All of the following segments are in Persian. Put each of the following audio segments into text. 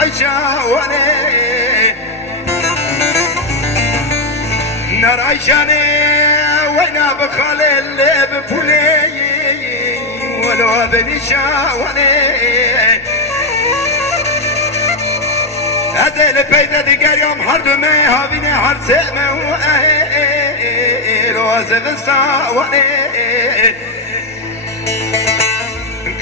عيشة وانا نار عيشاني وينا بخالي بفولي ولو بنشا وانا هذا البيت دقار يوم حرد ما هابيني حرسي ما هو لو أزفستا وانا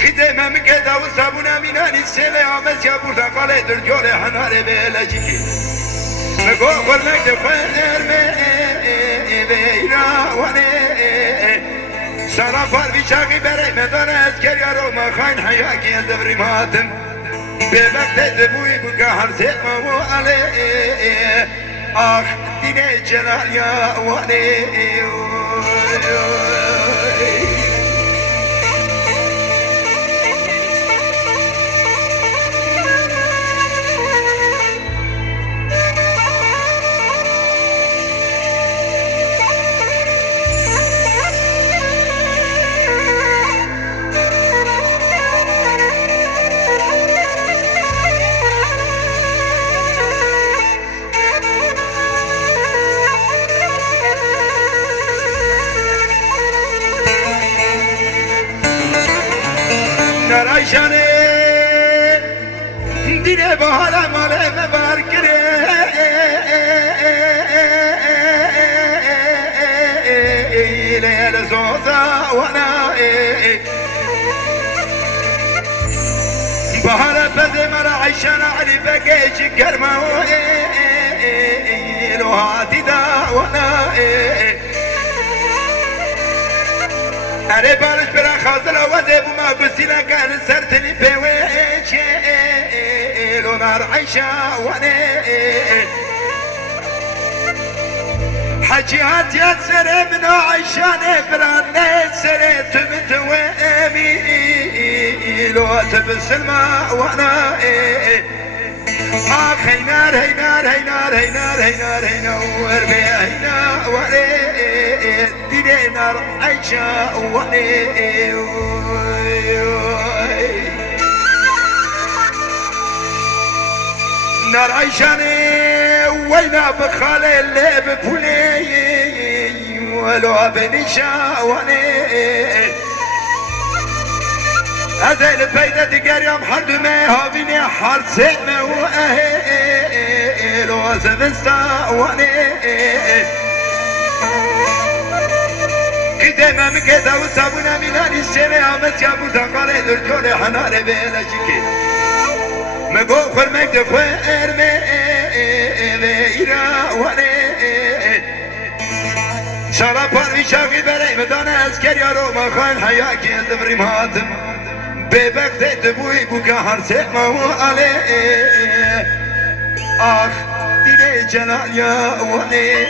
كده ما مكدا وصابونا ميناني السيلة عمس يا بورتا قالي درجولي حناري بيلاجيكي مقو قرنك دفير مي بيرا وانا شرفار بشاقي بري مدان أذكر يا روما خاين حياكي الدبري ماتم ببقت دبوي بكا حرسي ما هو علي آخ ديني جلال يا واني نرايشاني ديني بحالا مالي مباركري ليل زوزا وانا بحالا فزي مرا عيشانا علي بقيش كرما لو هاتي دا وانا أري بالش برا خازل وزب وما بسينا كان سرتني بويش لو نار عيشة وانا حجيات يا سري من عيشاني براني سري تمتوامي لو تبسل ما وانا آخ هينار هينار هينار هينار هينار هينار هينار وري ديني نار عيشة وري نار عيشاني وينا بخالي اللي بفولي ولو بنشا وري هذا البيت دقار يوم حد ما هابيني حرسي ما هو لو زفستا وانا كده ما مكدا وصابونا ميلاني السيمي عمس يا بورتا قالي درجولي حناري بيلاجيكي مقو خرمك دخوير ميرا وانا شرفار بشاقي بري مدان أذكر يا روما خاين حياكي الدبري ماتم ببقت دبوي بكا حرسي ما هو علي آخ ديني جلال يا ولي